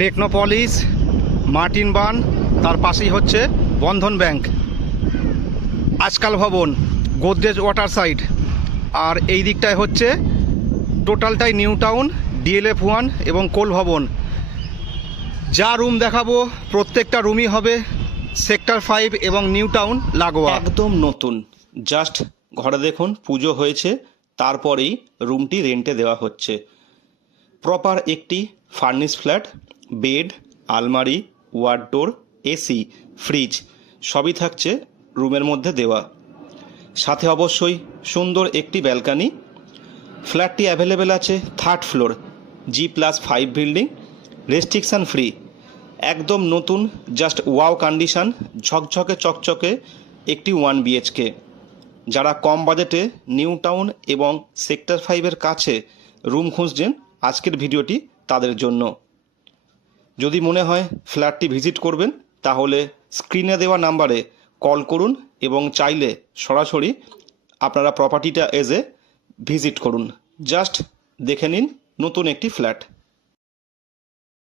Technopolis, Martin বান, তার পাশেই হচ্ছে বন্ধন ব্যাংক, আজকাল ভবন, গোদরেজ ওয়াটার সাইড, আর এই দিকটায় হচ্ছে টোটালটাই নিউ টাউন, DLF1 এবং কোল ভবন। যা রুম দেখাবো প্রত্যেকটা রুমই হবে সেক্টর 5 এবং নিউ টাউন লাগোয়া, একদম নতুন। জাস্ট ঘরে দেখুন পুজো হয়েছে, তারপরেই রুমটি রেন্টে দেওয়া হচ্ছে। প্রপার একটি ফার্নিশ ফ্ল্যাট, বেড, আলমারি, ওয়ার্ডডোর, এসি, ফ্রিজ সবই থাকছে রুমের মধ্যে দেওয়া। সাথে অবশ্যই সুন্দর একটি ব্যালকানি। ফ্ল্যাটটি অ্যাভেলেবেল আছে 3rd floor, G+5 building, restriction free, একদম নতুন, জাস্ট ওয়াও কন্ডিশন, ঝকঝকে চকচকে একটি 1 BHK। যারা কম বাজেটে নিউ টাউন এবং সেক্টর 5-এর কাছে রুম খুঁজছেন, আজকের ভিডিওটি তাদের জন্য। যদি মনে হয় ফ্ল্যাটটি ভিজিট করবেন, তাহলে স্ক্রিনে দেওয়া নাম্বারে কল করুন এবং চাইলে সরাসরি আপনারা প্রপার্টিটা ভিজিট করুন। জাস্ট দেখে নিন নতুন একটি ফ্ল্যাট।